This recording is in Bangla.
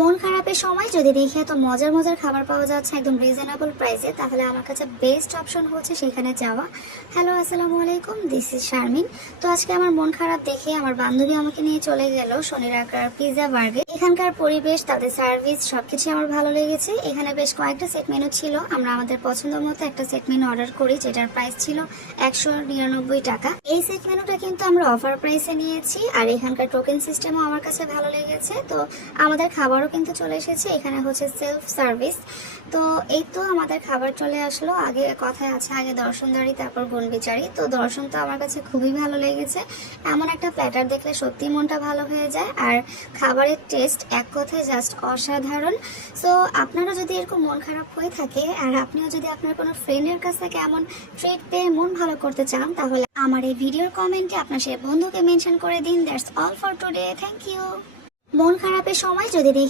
মন খারাপের সময় যদি দেখি এত মজার মজার খাবার পাওয়া যাচ্ছে একদম রিজনেবল প্রাইসে, তাহলে আমার কাছে বেস্ট অপশন হচ্ছে সেখানে যাওয়া। হ্যালো, আসসালামু আলাইকুম, দিস ইজ শারমিন। তো আজকে আমার মন খারাপ দেখে আমার বান্ধবী আমাকে নিয়ে চলে গেল শনির আকার পিৎজা বার্গে। এখানকার পরিবেশ, তাদের সার্ভিস সবকিছু আমার ভালো লেগেছে। এখানে বেশ কয়েকটা সেট মেনু ছিল। আমরা আমাদের পছন্দ মতো একটা সেট মেনু অর্ডার করি, যেটার প্রাইস ছিল 199 টাকা। এই সেট মেনুটা কিন্তু আমরা অফার প্রাইসে নিয়েছি, আর এখানকার টোকেন সিস্টেমও আমার কাছে ভালো লেগেছে। তো আমাদের খাবারও কিন্তু চলে এসেছে। এখানে হচ্ছে সেলফ সার্ভিস। তো এই তো আমাদের খাবার চলে আসলো। আগে কথায় আছে, আগে দর্শনদারি তারপর গুণ বিচারি। তো দর্শন তো আমার কাছে খুবই ভালো লেগেছে। এমন একটা প্ল্যাটার দেখলে সত্যি মনটা ভালো হয়ে যায়। আর খাবারের টেস্ট এক কথায় জাস্ট অসাধারণ। সো আপনারা যদি এরকম মন খারাপ হয়ে থাকে, আর আপনিও যদি আপনার কোনো ফ্রেন্ডের কাছ থেকে এমন ট্রিট পেয়ে মন ভালো করতে চান, তাহলে আমার এই ভিডিওর কমেন্টে আপনার সেই বন্ধুকে মেনশন করে দিন। That's all for today. Thank you. মন খারাপের সময় যদি